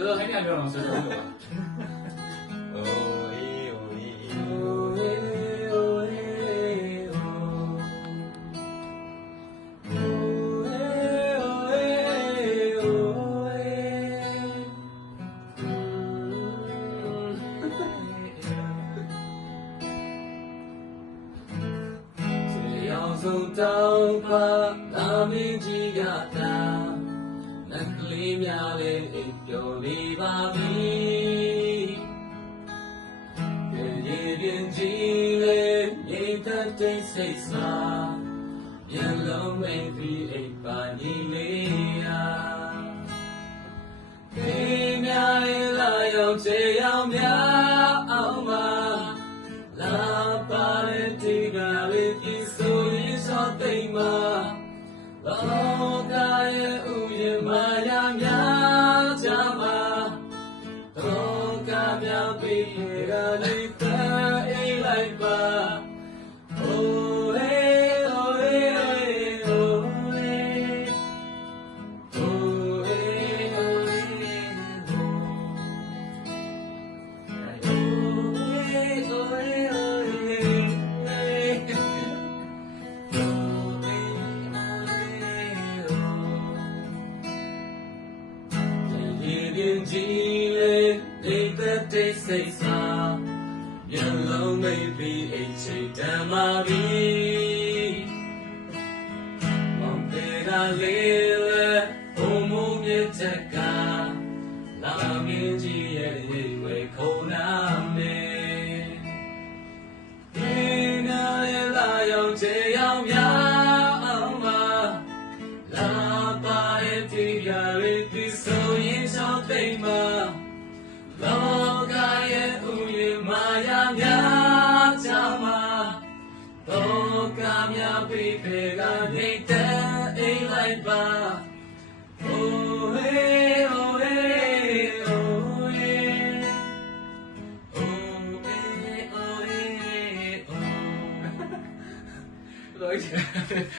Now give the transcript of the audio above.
这个很简单的老师对吧哦咦哦咦哦咦 ကလေးများလည်းအိပ်ပျော်နေပါပြီရေပြင်းကြီးလေးမြေသက်တိတ်ဆိတ်စာမျက်လုံးမိတ်ပြီးအိပ်ပါညီလေးယာဒီများလေးလာရောက်ချေရောက်များအောင်ပါလာပါတဲ့ဒီကလေးကြီးဆိုရင်သောသိမ့်မှာလောက ရဲ့ဥယျာဉ်မာယာများကြပါတော့ကမြောက်ပြီးရလေးတအိမ်လိုက်ပါ hey ရေပြင်းကြီးလေးနေသက်တိတ်ဆိတ်စာမျက်လုံးမိတ်ပြီးအိတ်ချိတ်တမ်းပါပြီမောင်ပေကလေးလေဘုံမူမြစ်ချက်ကလာမင်းကြီးရဲ့ရေဝေခုံ သိမ့်မှာလောကရဲ့ဥယျာဉ်မာယာများချမှာလောကများပြည့်ပေနေတဲ့အိမ်လိုက်ပါ Oh hey oh hey oh hey oh hey oh hey oh လို့